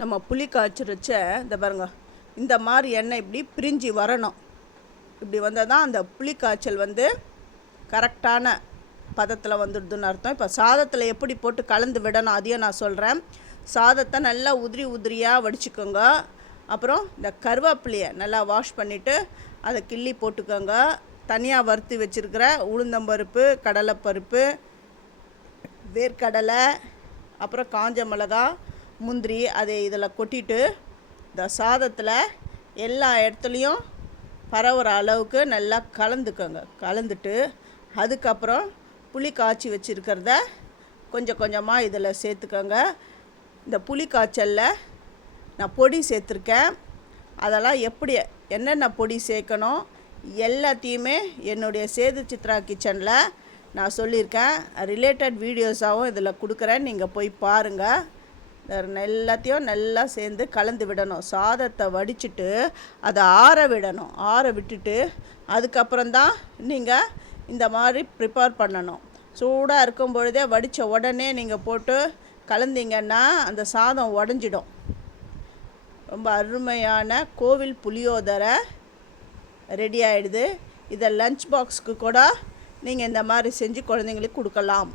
நம்ம புளி காய்ச்சிருச்ச இந்த பாருங்க, இந்த மாதிரி எண்ணெய் இப்படி பிரிஞ்சு வரணும். இப்படி வந்தால் தான் அந்த புளி காய்ச்சல் கரெக்டான பதத்தில் வந்துடுதுன்னு அர்த்தம். இப்போ சாதத்தில் எப்படி போட்டு கலந்து விடணும் அதையும் நான் சொல்கிறேன். சாதத்தை நல்லா உதிரி உதிரியாக வடிச்சுக்கோங்க. அப்புறம் இந்த கருவேப்பிலையை நல்லா வாஷ் பண்ணிவிட்டு அதை கிள்ளி போட்டுக்கோங்க. தனியாக வறுத்து வச்சுருக்கிற உளுந்தம்பருப்பு, கடலைப்பருப்பு, வேர்க்கடலை, அப்புறம் காஞ்ச மிளகா, முந்திரி அதை இதில் கொட்டிட்டு இந்த சாதத்தில் எல்லா இடத்துலையும் பரவுற அளவுக்கு நல்லா கலந்துக்கோங்க. கலந்துட்டு அதுக்கப்புறம் புளி காய்ச்சி வச்சுருக்கிறத கொஞ்சம் கொஞ்சமாக இதில் சேர்த்துக்கோங்க. இந்த புளி காய்ச்சலில் நான் பொடி சேர்த்துருக்கேன். அதெல்லாம் எப்படி என்னென்ன பொடி சேர்க்கணும் எல்லாத்தையுமே என்னுடைய சேது சித்ரா கிச்சனில் நான் சொல்லியிருக்கேன். ரிலேட்டட் வீடியோஸாகவும் இதில் கொடுக்குறேன், நீங்கள் போய் பாருங்கள். எல்லாத்தையும் நல்லா சேர்ந்து கலந்து விடணும். சாதத்தை வடிச்சிட்டு அதை ஆற விடணும். ஆற விட்டுட்டு அதுக்கப்புறம்தான் நீங்கள் இந்த மாதிரி ப்ரிப்பேர் பண்ணணும். சூடாக இருக்கும் பொழுதே வடித்த உடனே நீங்கள் போட்டு கலந்தீங்கன்னா அந்த சாதம் உடஞ்சிடும். ரொம்ப அருமையான கோவில் புளியோதரை ரெடி ஆகிடுது. இதை லஞ்ச் பாக்ஸுக்கு கூட நீங்கள் இந்த மாதிரி செஞ்சு குழந்தைங்களுக்கு கொடுக்கலாம்.